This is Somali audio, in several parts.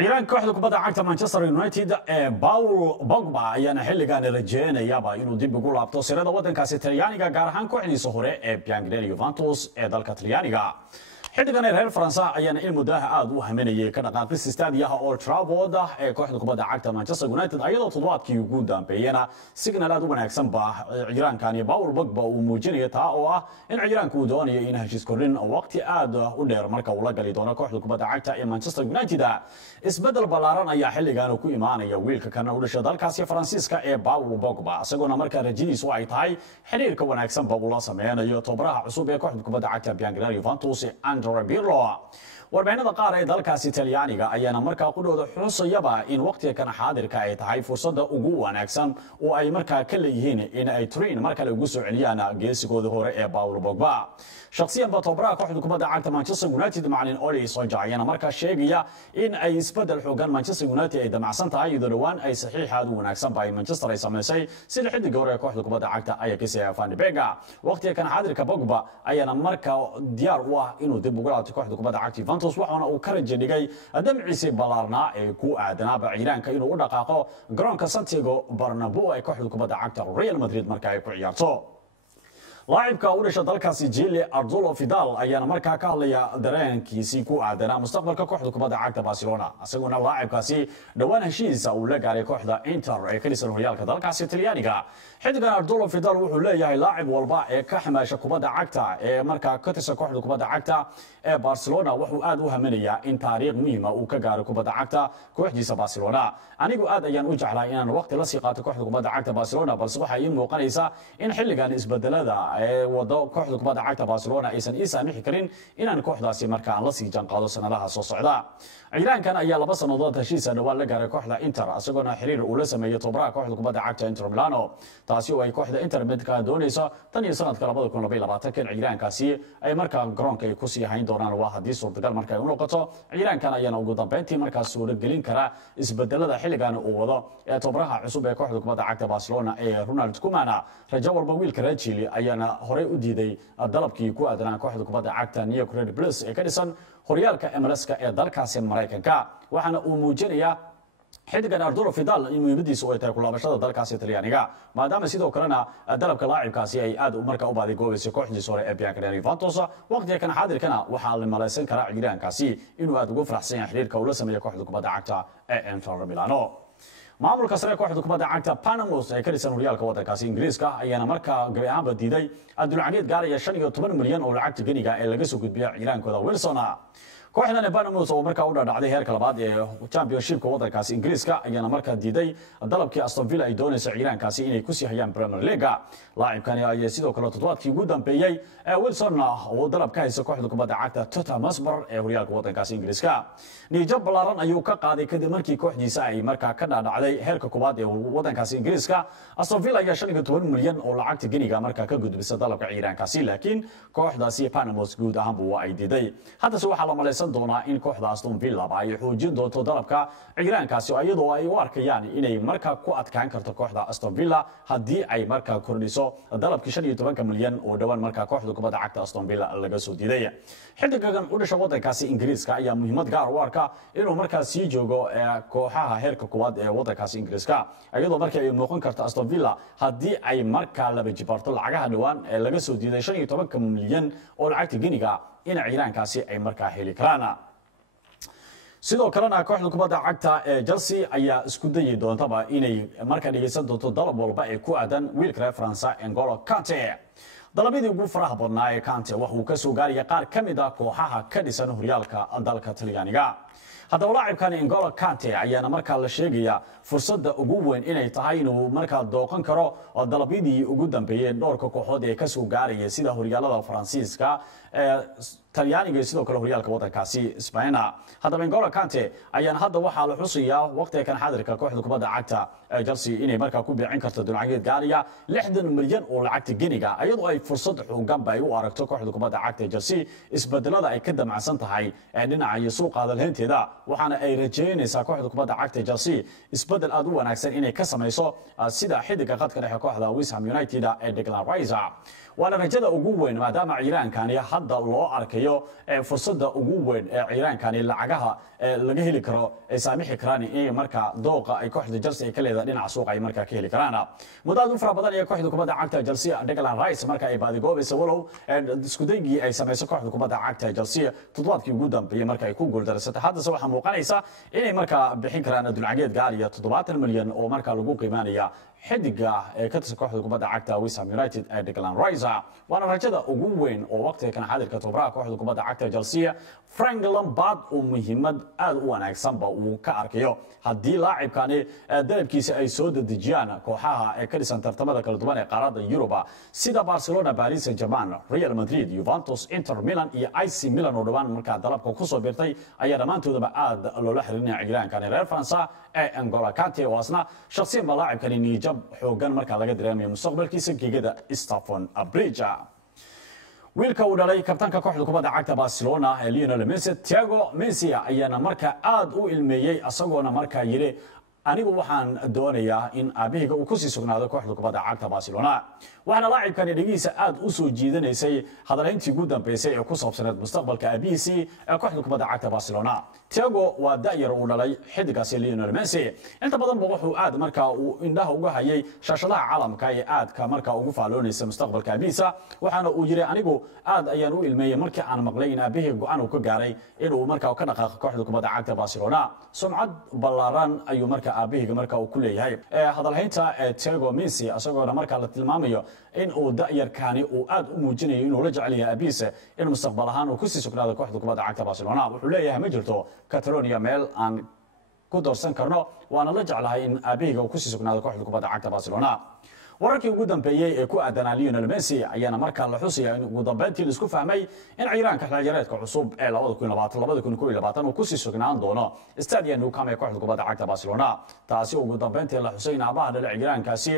ciiraan kooxda kubadda cagta Manchester United Paul Pogba ayaana xilligan rajeynayaba inuu dib ugu laabto sirada wadankaasi Talyaaniga gaar ahaan kooxdiisa hore ee Bianconeri Juventus ee dalka Talyaaniga xiddigan reer Faransa ayaana in muddo aad u haminayay ka dhaqaaqis istaadiyaha Old Trafford ee kooxda kubadda cagta Manchester United ayadoo toddobaadkii ugu dambeeyana signal aad u wanaagsan baa ciiraankani Paul Pogba uu muujinaya taa oo ah in ciiraanku uu doonayo in heshiis kordhin waqti aad u dheer marka uu la gali doono kooxda kubadda cagta ee Manchester United isbedel ballaaran ayaa xilligan ku imaanaya wiilka kana u dhashay dalkaasi Faransiiska ee Paul Pogba asagoo marka rajadiisu ay tahay xiriirka wanaagsan Pogba la sameeyo tababaraha cusub ee kooxda kubadda cagta Bianconeri Juventus Andrea Pirlo warbaahinada qaar ee dalkaasi Talyaaniga ayaana markaa qudhooda xusayaba in waqtiga kan xaadirka ay tahay fursada ugu wanaagsan oo ay markaa ka leeyihiin in ay Turin marka lagu soo celiyaan geesigooda hore ee Paul Pogba shakhsiyan tababaraha kooxda kubadda cagta Manchester United macallin Ole Solskjaer ayaana markaa sheegaya in ay isbedel xooggan Manchester United ay damacsan tahay iyadoo dhawaan ay saxiixaad u wanaagsan bay Manchester ay sameysay sida xiddiga hore ee kooxda kubadda cagta Ajax ee Van de Beek waqtiga kan xaadirka Pogba ayaana markaa diyaar u ah inuu dib ugu laabto kooxda kubadda cagta waxaana uu ka rajadhigay damciisi balaarna ee ku aadanaba ciiraanka inuu u dhaqaaqo garoonka Santiago Bernabeu ee kooxda kubadda cagta Real Madrid marka ay ku ciyaarto لاعبka u dhashay dalkaasi Chile Arturo Vidal ayaana markaa ka hadlaya dareenkiisi ku aadana mustaqbalka kooxda kubadda cagta Barcelona asaguna laacibkaasi dhawaan heshiisa uu la gaaray kooxda Inter ee ka dhisan horyaalka dalkaasi Talyaaniga xiddigan Arturo Vidal wuxuu leeyahay laacib walba ee ka xamaasha kubadda cagta ee markaa ka tirsan kooxda kubadda cagta ee Barcelona wuxuu aad u haminayaa in taariikh muhiim ah uu ka gaaro kubadda cagta kooxdiisa Barcelona anigu aad ayaan u jeclaa inaan waqti la sii qaato kooxda kubadda cagta Barcelona balse waxa ay muuqanaysaa in xilligan isbedelada wado kooxda kubadda cagta Barcelona aysan isaamixi karin inaan kooxdaasi markaa la sii janqaado sanadaha soo socda ciiraankan ayaa 2 sanadood heshiisa dhawaan la gaaray kooxda Inter asagoo xiriir uu la sameeyay tababaraha kooxda kubadda cagta Inter Milano taasi oo ay kooxda Inter midka doonayso tan iyo sanadka 2022 kan ciiraankaasi ay markaa garoonka ay ku sii hayn doonaan waa hadii suurtagal marka ay u noqoto ciiraankan ayaana ugu dambeyntii markaa suuro gelin kara isbedelada xilligan uu wado ee tababaraha cusub ee kooxda kubadda cagta Barcelona ee Ronald Koeman rajo walba wiilka reer Chile ayaana horey u diiday dalabkii ku aadanaa kooxda kubadda cagta New York Red Bulls ee ka dhisan horyaalka MLS-ka ee dalkaasi Mareykanka waxaana uu muujinayaa xiddigan Arturo Vidal in muhiimadiisu ay tahay ku laabashada dalkaasi Talyaaniga maadaama sidoo kalena dalabka laacibkaasi ay aad u markaa u baaday goobaysa kooxdiisa hore ee Bianconeri Juventus waqtiga kan xaadirkana waxa la maleysan karaa ciiraankaasi inuu aad ugu faraxsan yahay xiriirka uu la sameeyo kooxda kubadda cagta ee Inter Milano maamulka sare kooxda kubadda cagta Panama ee ka dhisan horyaalka wadankaasi Ingiriiska ayaana markaa gabi ahaanba diiday adduunyadeed gaaraya 15 milyan oo lacagta ganiga ee laga soo gudbiyay ciiraankooda Wilson kooxdan Panama oo markaa u dhacday heerka labaad ee championshipka wadankaasi Ingiriiska ayaana markaa diiday dalabkii Aston Villa ay doonayso ciiraankaasi inay ku sii hayaan Premier League laacibkani ayaa sidoo kale toddobaadkii ugu dambeeyay Wilson oo dalab ka haysa kooxda kubadda cagta Tottenham Hotspur ee horyaalka wadankaasi Ingiriiska niyad ballaaran ayuu ka qaaday kadib markii kooxdiisa ay markaa ka dhacday heerka koowaad ee wadankaasi Ingiriiska Aston Villa ayaa 15 milyan oo lacagta ganiga markaa ka gudbisay dalabka ciiraankaasi laakiin kooxdaasi Panama guud ahaan waa ay diiday hadda waxa la maleysan doonaa in kooxda Aston Villa ay xoojin doonto dalabka ciiraankaasi iyadoo ay u arkayaan inay markaa ku adkaan karto kooxda Aston Villa hadii ay markaa kordhiso dalabkii 15 milyan oo dhawaan markaa kooxda kubadda cagta Aston Villa laga soo diiday xiddigan u dhashay wadankaasi Ingiriiska ayaa muhiimad gaar u arka inuu markaa sii joogo kooxaha heerka koowaad ee wadankaasi Ingiriiska iyadoo markaa ay muuqan karto Aston Villa hadii ay markaa laba jibarto lacagaha dhawaan ee laga soo diiday 15 milyan oo lacagta ganiga in ciiraankaasi ay markaa heli karaan sidoo kalena kooxda kubadda cagta ee Chelsea ayaa isku dayay doontaba inay markaa dhigeysan doonto dalab walba ee ku aadan wiilka reer Faransa N'Golo Kante dalabadii ugu faraha badnaa ee Kante waxa uu ka soo gaariyay qaar ka mid ah kooxaha ka dhisan horyaalka dalka Talyaaniga haddaba laacibkan N'Golo Kante ayaana markaa la sheegaya fursada ugu weyn inay tahay inuu markaa dooqan karo dalabadii ugu dambeeyay dhowrka kooxood ee ka soo gaarayay sida horyaalada Faransiiska Talyaaniga sidoo kale horyaalka wadankaasi Spain haddaba N'Golo Kante ayaan hadda waxa la xusayaa waqtiga kan xaadirka kooxda kubadda cagta Chelsea inay markaa ku biicin karto dunyadeed gaariya 60 milyan oo lacagta ganiga ayadoo ay fursad xoogan bay u aragto kooxda kubadda cagta Chelsea isbedelada ay ka damacsan tahay dhinaca suuqa dalheynteeda waxaana ay rajeynaysaa kooxda kubadda cagta Chelsea isbedel aad u wanaagsan inay ka sameyso sida xiddiga qadka dhexe kooxda West Ham United ee Declan Rice waana rajada ugu weyn maadaama ciiraankani hadda loo arkayo fursadda ugu weyn ee ciiraankani lacagaha laga heli karo ay saamixi karaan in marka dooqa ay kooxda Chelsea ay ka leedahay dhinaca suuqa ay marka ka heli karaan muddo fara badan ee kooxda kubadda cagta Chelsea Declan Rice marka ay baadigoobayso walow isku daygii ay sameeyso kooxda kubadda cagta Chelsea toddobaadkii ugu dambeeyay marka ay ku guuldareysatay hadda waxa muuqanaysa inay marka bixin karaan dulcageed gaariya 70 milyan oo marka lagu qiimaanaya xidiga ee ka tirsan kooxda kubadda cagta West Ham United ee Declan Rice waana rajada ugu weyn oo waqtiga kan xaadirka tobraha kooxda kubadda cagta Chelsea Frank Lampard oo muhiimad aad u wanaagsan ba uu ka arkayo haddii laacibkani dalabkiisa ay soo dedejiyaan kooxaha ee ka dhisan tartamada kala duwan ee qaaradda Yurooba sida Barcelona, Paris Saint-Germain, Real Madrid, Juventus, Inter Milan iyo AC Milan oo dhawaan marka dalabka ku soo biirtay ayaa dhamaantoodaba aad loola xiriirinaya ciiraankani reer France ee N'Golo Kante oo asna shakhsiyan ba laacibkani niyad xoogan marka laga dareemayo mustaqbalkiisa geegada Stamford Bridge wiilka uu dhalay kabtanka kooxda kubadda cagta Barcelona Lionel Messi Thiago Messi ayaana marka aad u ilmeeyay asagoona marka yiri anigu waxaan doonayaa in aabihiga uu ku sii sugnaado kooxda kubadda cagta Barcelona waxaana laacibkani dhigiisa aad u soo jiidanaysay hadalayntii ugu dambeysay ee ku saabsaneed mustaqbalka aabihiisa ee kooxda kubadda cagta Barcelona Thiago waa da'yar uu dhalay xidigaasi Lionel Messi inta badan wuxuu aad marka uu indhaha uga hayay shaashadaha caalamka ee aadka marka ugu faaloonaysa mustaqbalka aabihiisa waxaana uu yiri anigu aad ayaan u ilmeeyay markii aan maqlay in aabihiga go'aan uu ka gaaray inuu marka ka dhaqaaqo kooxda kubadda cagta Barcelona sumcad ballaaran ayuu marka aabihiga marka uu ku leeyahay hadalhaynta Thiago Messi asagoo marka la tilmaamayo in uu da'yarkani uu aad u muujinayo inuu la jecel yahay aabihiisa in mustaqbal ahaan uu ku sii sugnaado kooxda kubadda cagta Barcelona wuxuu leeyahay ma jirto Catalonia meel aan ku doorsan karno waana la jeclahay in aabihiga uu ku sii sugnaado kooxda kubadda cagta Barcelona wararkii ugu dambeeyay ee ku aadanaa Lionel Messi ayaana markaa la xusaya in ugu dambeyntii la isku fahmay in ciiraanka xilciyaareedka cusub ee 2020-2021 uu ku sii sugnaan doono Stadio Nou Camp ee kooxda kubadda cagta Barcelona taasi ugu dambeyntii la xusay in aabaha dhalay ciiraankaasi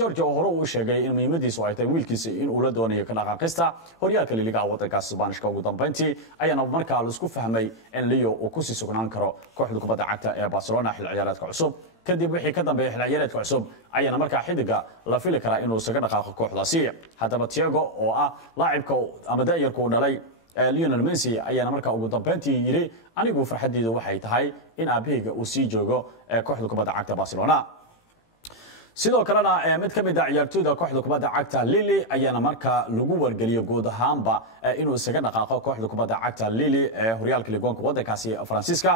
Jorge hore uu sheegay in muhiimadiisu ay tahay wiilkiisa in uu la doonayo ka dhaqaaqista horyaalka liiga waddanka Isbaanishka ugu dambeyntii ayaana markaa la isku fahmay in Leo uu ku sii sugnaan karo kooxda kubadda cagta ee Barcelona xilciyaareedka cusub kadib wixii ka dambeeyay xilciyaareedka cusub ayana markaa xidiga la fili karaa inuu isaga dhaqaaqo kooxdaasi haddaba Thiago oo ah laacibka ama da'yarka uu dhalay Lionel Messi ayaana markaa ugu dambeyntii yiri anigu farxadeydu waxay tahay in aabihiga uu sii joogo kooxda kubadda cagta Barcelona sidoo kalena mid ka mid ah ciyaartooyda kooxda kubadda cagta Lille ayaana markaa lagu wargeliyay guud ahaanba inuu isaga dhaqaaqo kooxda kubadda cagta Lille ee horyaalka liigoonka waddankaasi Faransiiska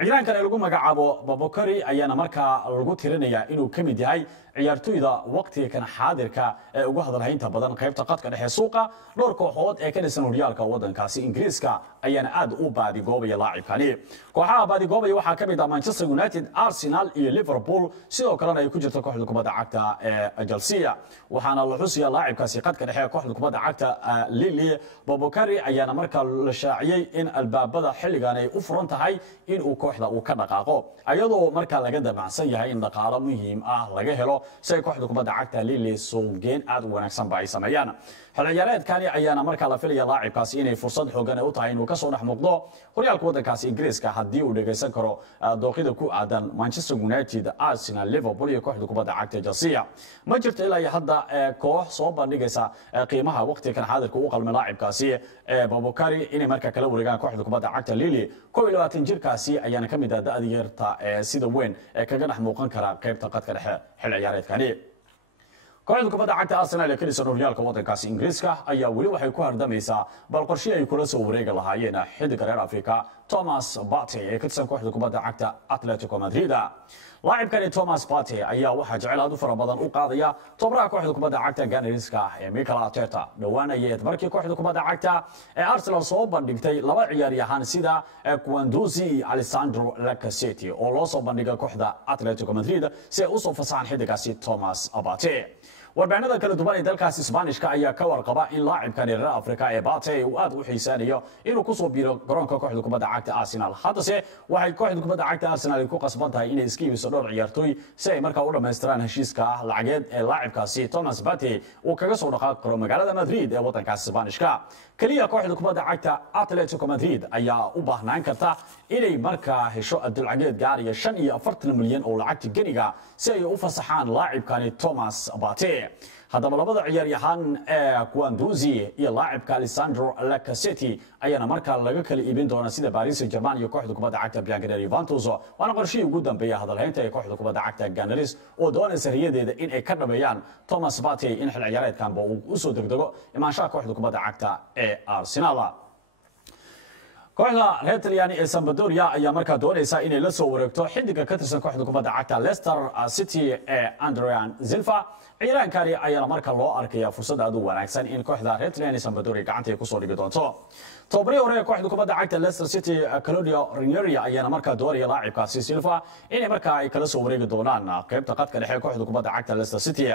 ciiraankan lagu magacaabo Babokari ayaana markaa lagu tirinayaa inuu ka mid yahay ciyaartooyda waqtiga kan xaadirka ee ugu hadalhaynta badan qaybta qadka dhexe suuqa dhowr kooxood ee ka dhisan horyaalka waddankaasi Ingiriiska ayaana aad u baadigoobaya laacibkani kooxaha baadigoobaya waxaa ka mid ah Manchester United, Arsenal iyo Liverpool sidoo kalena ay ku jirto kooxda kubadda cagta ee Chelsea waxaana la xusiyaa laacibkaasi qadka dhexe kooxda kubadda cagta Lille Babokari ayaana markaa la shaaciyay in albaabada xilligan ay u furan tahay in uu kooxda uu ka dhaqaaqo ayadoo markaa laga damacsan yahay in dhaqaale muhiim ah laga helo si kooxda kubadda cagta Lille suuqgeyn aad u wanaagsan ba ay sameeyaan xilciyaareedkani ayaana markaa la filaya laacibkaasi inay fursad xoogan u tahay inuu ka soo dhex muuqdo horyaalka waddankaasi Ingiriiska haddii uu dhageysan karo dooqida ku aadan Manchester United, Arsenal, Liverpool iyo kooxda kubadda cagta Chelsea ma jirto ilaa hadda koox soo bandhigaysa qiimaha waqtiga kan xaadirka uu qalmay laacibkaasi Babokari inay markaa kala wareegaan kooxda kubadda cagta Lille 22 jirkaasi ayaana ka mid ah da'da yarta sida weyn kaga dhex muuqan kara qaybta qadka dhexe xilciyaareedkani kooxda kubadda cagta Arsenal ee ka dhisan horyaalka waddankaasi Ingiriiska ayaa weli waxay ku hardamaysaa bal qorshe ay kula soo wareegi lahaayeen xidiga reer Afrika Thomas Partey ee ka tirsan kooxda kubadda cagta Atletico Madrid laacibkani Thomas Partey ayaa waxa jecel aad u fara badan u qaadaya tobraha kooxda kubadda cagta Gunners-ka ee Mikel Arteta dhawaanayay markii kooxda kubadda cagta ee Arsenal soo bandhigtay laba ciyaaryahan sida Guendouzi iyo Alessandro Lacazette oo loo soo bandhigay kooxda Atletico Madrid si ay u soo fasaxaan xidigaasi Thomas Partey warbaahinada kala duwan ee dalkaas Isbaanishka ayaa ka warqaba in laacibkan reer Afrika ee Partey uu aad u xiisaanayo inuu ku soo biiro garoonka kooxda kubadda cagta Arsenal haddase waxay kooxda kubadda cagta Arsenal ku qasban tahay inay iska iibiso dhowr ciyaartooy si ay markaa u dhameystiraan heshiiska lacageed ee laacibkaasi Thomas Partey uu kaga soo dhaqaaqi karo magaalada Madrid ee waddankaas Isbaanishka kaliya kooxda kubadda cagta Atletico Madrid ayaa u baahnaan karta inay markaa hesho adduuncageed gaaraya 45 milyan oo lacagta ganiga si ay u fasaxaan laacibkani Thomas Partey haddaba labada ciyaaryahan ee Guendouzi iyo laacibka Alessandro Lacazette ayaana markaa laga kala iibin doona sida Paris Saint-Germain iyo kooxda kubadda cagta Bianconeri Juventus waana qorshihii ugu dambeeyay hadalhaynta ee kooxda kubadda cagta Gunners oo doonaysa riyadeeda in ay ka dhameeyaan Thomas Partey in xil ciyaareedkanba uu u soo degdego imaanshaha kooxda kubadda cagta ee Arsenal. kooxda reer Talyaani ee Sampdoria ayaa markaa doonaysa inay la soo wareegto xidiga ka tirsan kooxda kubadda cagta Leicester City ee Adrian Silva ciiraankani ayaa markaa loo arkaya fursad aad u wanaagsan in kooxda reer Talyaani Sampdoria gacanta ay ku soo dhigi doonto. Tobri hore kooxda kubadda cagta Leicester City Claudio Ranieri ayaa markaa doonaya laacibkaasi Silva inay markaa ay kala soo wareegi doonaan qaybta qadka dhexe kooxda kubadda cagta Leicester City.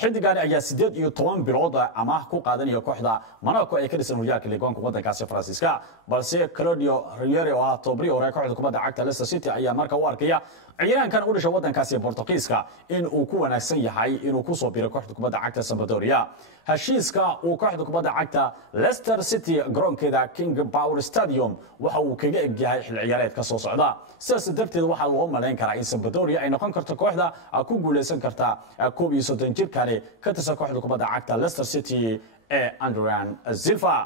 xidigani ayaa 18 bilood amaah ku qaadanaya kooxda Monaco ee ka dhisan horyaalka liigaanka waddankaasi Faransiiska balse Claudio Ranieri oo Tobri hore kooxda kubadda cagta Leicester City ayaa markaa u arkaya ciyaankan u dhashay waddankaasi Portugiiska in uu ku wanaagsan yahay inuu ku soo biiro kooxda kubadda cagta Sampdoria. heshiiska uu kooxda kubadda cagta Leicester City garoonkeeda King Power Stadium waxa uu kaga egyahay xil ciyaareedka soo socda sidaas darteed waxa loo maleyn karaa in Sampdoria ay noqon karto kooxda ku guuleysan karta 31 jirkani ka tirsan kooxda kubadda cagta Leicester City ee Adrian Silva.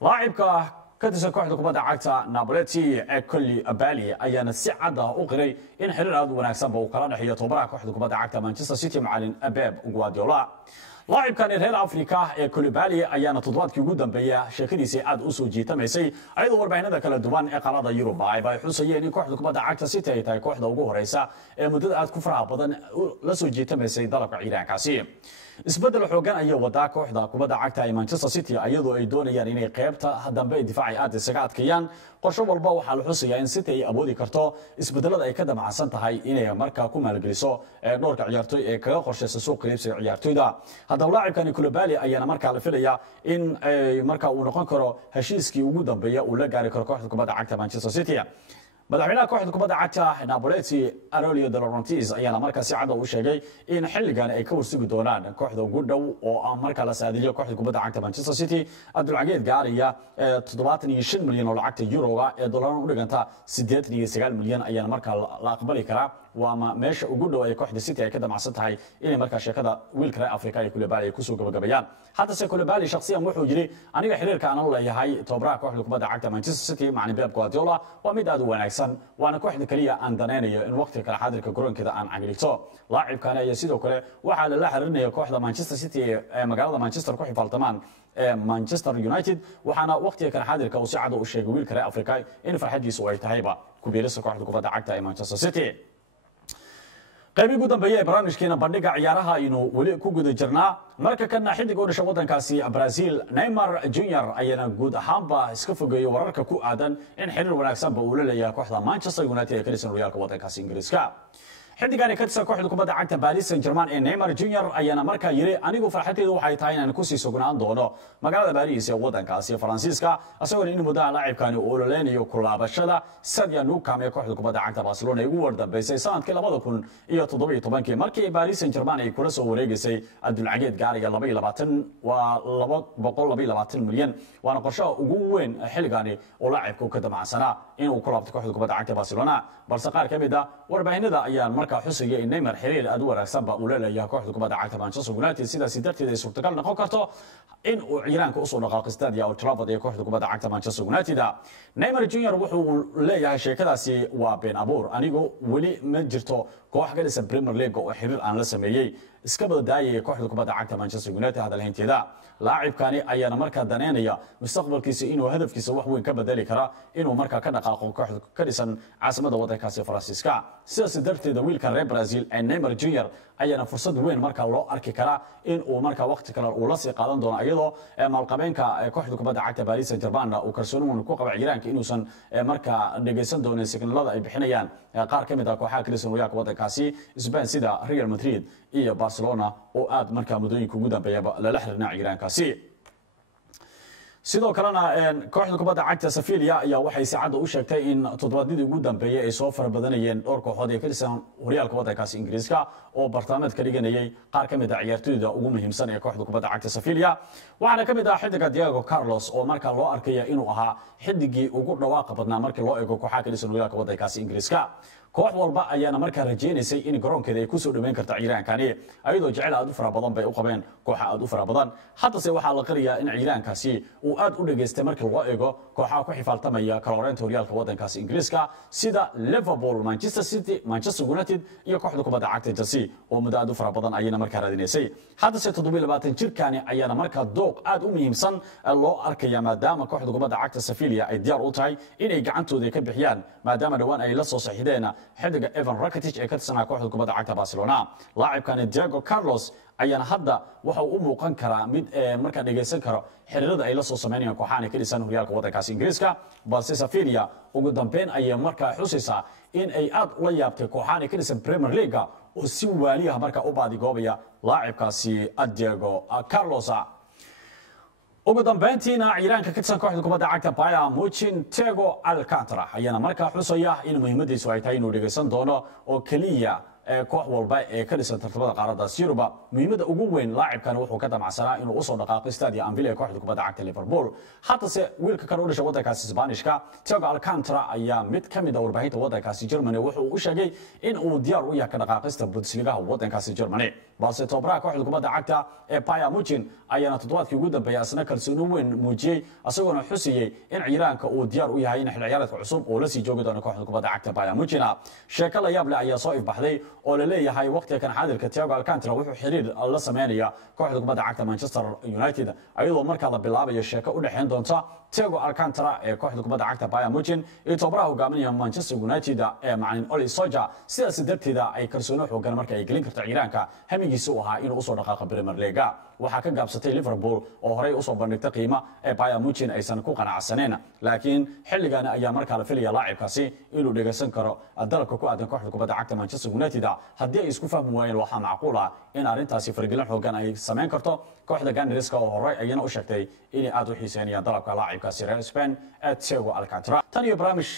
laacibka ka tirsan kooxda kubadda cagta Napoli ee Koulibaly ayaana si cad u qiray in xiriir aad u wanaagsan uu kala dhaxeeyo tababaraha kooxda kubadda cagta Manchester City macallin Pep Guardiola. laacibkan reer Afrika ee Koulibaly ayaana toddobaadkii ugu dambeeyay sheekadiisa aad u soo jiitamaysay ayadoo warbaahinada kala duwan ee qaaradda Yurub ay xusayeen in kooxda kubadda cagta City ay tahay kooxda ugu horeysa ee muddada aad ku faraha badan la soo jiitamaysay dalabka ciidankaasi. isbedel xoogan ayaa wada kooxda kubadda cagta ee Manchester City ayadoo ay doonayaan inay qaybta dambe difaaci aad isaga adkeeyaan qorshe walba waxa la xusayaa in City ay awoodi karto isbedelada ay ka damacsan tahay inay markaa ku maalgeliso dhowrka ciyaartoy ee kaga qorsheysan suuq qiibsiga ciyaartoyda. haddaba laacibkan Koulibaly ayaana markaa la filayaa in markaa uu noqon karo heshiiskii ugu dambeeya uu la gaari karo kooxda kubadda cagta Manchester City. madaxweynaha kooxda kubadda cagta Napoli Aurelio De Laurentiis ayaana markaa si cad u sheegay in xilligan ay ka warsugi doonaan kooxda ugu dhow oo markaa la saadiyo kooxda kubadda cagta Manchester City Abdulcageed gaaraya 75 milyan oo lacagta euro ee dollar u dhiganta 89 milyan ayaana markaa la aqbali karaa waa meesha ugu dhow ee kooxda City ay ka damacsan tahay inay markaa sheekada wiilka reer Afrika ee Koulibaly ku soo gabagabayaan. hadda se Koulibaly shakhsiyan wuxuu yiri aniga xiriirka aan la leeyahay tababaraha kooxda kubadda cagta Manchester City macallin Pep Guardiola waa mid aad u wanaagsan waana kooxda kaliya aan danaynayo in waqti kala xadirka garoonkeeda aan cagilito. laacibkan ayaa sidoo kale waxa la xiriirinayo kooxda Manchester City ee magaalada Manchester ku xifaaltamaan Manchester United waxaana waqtiga kala xadirka uu si cad u sheegay wiilka reer Afrika in farxadiisu ay tahayba ku biirista kooxda kubadda cagta ee Manchester City. qayb ugu dambeeyay barnaamijkeena bandhiga ciyaaraha inuu wali ku guda jirnaa marka kana xidig u dhashay waddankaasi Brazil Neymar Jr ayana guud ahaanba iska fogeeyay wararka ku aadan in xiriir wanaagsan uu la leeyahay kooxda Manchester United ee ka tirsan horyaalka waddankaasi Ingiriiska. xidigani ka tirsan kooxda kubadda cagta Paris Saint-Germain ee Neymar Jr ayaana markaa yiri anigu farxadeedu waxay tahay inaan ku sii sugnaan doono magaalada Paris ee waddankaasi Faransiiska asagoo in muddo laacibkani uu ololeynayo kulaabashada Sadio Nukam ee kooxda kubadda cagta Barcelona ugu wardambeysay sanadkii 2017 markii Paris Saint-Germain ay kula soo wareegisay Abdulcageed gaariga 222 milyan waana qorshaha ugu weyn xilligani oo laacibku ka damacsanaa inuu ku laabto kooxda kubadda cagta Barcelona balse qaar kamid ah warbaahinada ayaa markaa xusaya in Neymar xiriir aad u wanaagsan ba uu leeyahay kooxda kubadda cagta Manchester United sidaas darteed ay suurtagal noqon karto in uu ciyaanka u soo dhaqaaqo Stadio Old Trafford ee kooxda kubadda cagta Manchester United. Neymar Jr wuxuu leeyahay sheekadaasi waa been abuur anigu wali ma jirto koox ka dhisan Premier League oo xiriir aan la sameeyay iska badbaadiyay kooxda kubadda cagta Manchester United hadalhaynteeda. laacibkani ayaana markaa daneynaya mustaqbalkiisa inuu hadafkiisa wax weyn ka bedeli kara inuu markaa ka dhaqaaqo kooxda ka dhisan caasimada waddankaasi Faransiiska. sidaas darteed wiilka reer Brazil ee Neymar Jr ayaana fursad weyn markaa loo arki kara in uu markaa waqti kale uu la sii qaadan doono iyadoo maalqabeenka kooxda kubadda cagta Paris Saint-Germain uu kalsooni ku qaba ciyaanka inuusan markaa dhageysan doonin signalada ay bixinayaan qaar kamid ah kooxaha ka dhisan horyaalka waddankaasi Spain sida Real Madrid iyo Barcelona oo aad markaa muddooyinka ugu dambeeyay la xiriirnaa ciyaankaasi. sidoo kalena kooxda kubadda cagta Sevilla ayaa waxay si cad u sheegtay in toddobaadkii ugu dambeeyay ay soo farabadanayeen dhowr kooxood ee ka tirsan horyaalka waddankaasi Ingiriiska oo bartamameed ka dhiganayay qaar kamid ah ciyaartoyda ugu muhiimsan ee kooxda kubadda cagta Sevilla waxaana kamid ah xidiga Diego Carlos oo markaa loo arkaya inuu ahaa xidigii ugu dhawaaqa badnaa markii loo eego kooxaha ka dhisan horyaalka waddankaasi Ingiriiska. koox walba ayaana markaa rajeynaysay in garoonkeeda ay ku soo dhameyn karto ciiraankani ayadoo jecel aad u fara badan bay u qabeen kooxa aad u fara badan haddase waxaa la qariyaa in ciiraankaasi uu aad u dhageystay markii loo eego kooxaha ku xifaaltamaya kaloreynta horyaalka waddankaasi ingiriiska sida Liverpool, Manchester City, Manchester United iyo kooxda kubadda cagta Chelsea oo muddo aad u fara badan ayayna markaa raadinaysay haddase 27 jirkani ayaana markaa dooq aad u muhiimsan loo arkaya maadaama kooxda kubadda cagta Sevilla ay diyaar u tahay inay gacantooda ka bixiyaan maadaama dhawaan ay la soo saxiideen xidiga Ivan Rakitic ee ka tirsanaa kooxda kubadda cagta Barcelona laacibkan Diego Carlos ayana hadda waxa uu u muuqan karaa mid markaa dhageysan karo xiriirada ay la soo sameynayaan kooxaha ka dhisan horyaalka waddankaasi Ingiriiska balse Sevilla ugu dambeyn ayay markaa xusaysaa in ay aad ula yaabtay kooxaha ka dhisan Premier League oo si waaliyaha markaa u baadigoobaya laacibkaasi Diego Carlos ugu dambeyntiina ciiraanka ka tirsan kooxda kubadda cagta Bayern Munich Thiago Alcantara ayana markaa xusaya in muhiimadiisu ay tahay inuu dhageysan doono oo kaliya koox walba ee ka dhisan tartamada qaaradda Yuruba muhiimada ugu weyn laacibkan wuxuu ka damacsanaa inuu u soo dhaqaaqo Stadio Anfield ee kooxda kubadda cagta Liverpool haddase wiilka kan u dhashay waddankaasi Isbaanishka Thiago Alcantara ayaa mid ka mid ah warbaahinta waddankaasi Germany wuxuu u sheegay in uu diyaar u yahay ka dhaqaaqista Bundesliga waddankaasi Germany balse tababaraha kooxda kubadda cagta ee Bayern Munich ayaana toddobaadkii ugu dambeeyay asna kalsooni weyn muujiyay asagoona xusiyay in ciiraanka uu diyaar u yahay in xil ciyaareedka cusub oo la sii joogi doono kooxda kubadda cagta Bayern Munich sheeko la yaab leh ayaa soo ifbaxday oo la leeyahay waqtiga kan xaadirka Thiago Alcantara wuxuu xiriir la sameeyaa kooxda kubadda cagta Manchester United ayadoo markaa la bilaabayo sheeko u dhaxeyn doonta Thiago Alcantara ee kooxda kubadda cagta Bayern Munich iyo tababaraha hogaaminaya Manchester United ee macallin Ole Solskjaer sidaas darteeda ay kalsooni xoogan markaa ay gelin karto ciiraanka hamigiisa u ahaa inuu u soo dhaqaaqo Premier League waxa ka gaabsatay Liverpool oo horey u soo bandhigtay qiimo ee Bayern Munich aysan ku qanacsaneen laakiin xilligan ayaa markaa la filayaa laacibkaasi inuu dhageysan karo dalabka ku aadan kooxda kubadda cagta Manchester United haddii ay isku fahmi waayeen waxa macquul ah in arintaasi fargelin xoogan ay sameyn karto kooxda Gunners oo horey ayana u sheegtay inay aad u xiiseynayaan dalabka laacibkaasi reer Spain Thiago Alcantara tan iyo barnaamij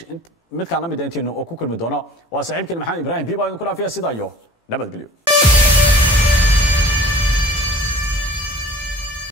mid ka lamid ah intii oo ku kulmi doono waa saaxiibkeen Maxamed Ibrahim Biba oo ku laafiya sidaayo nabadgelyo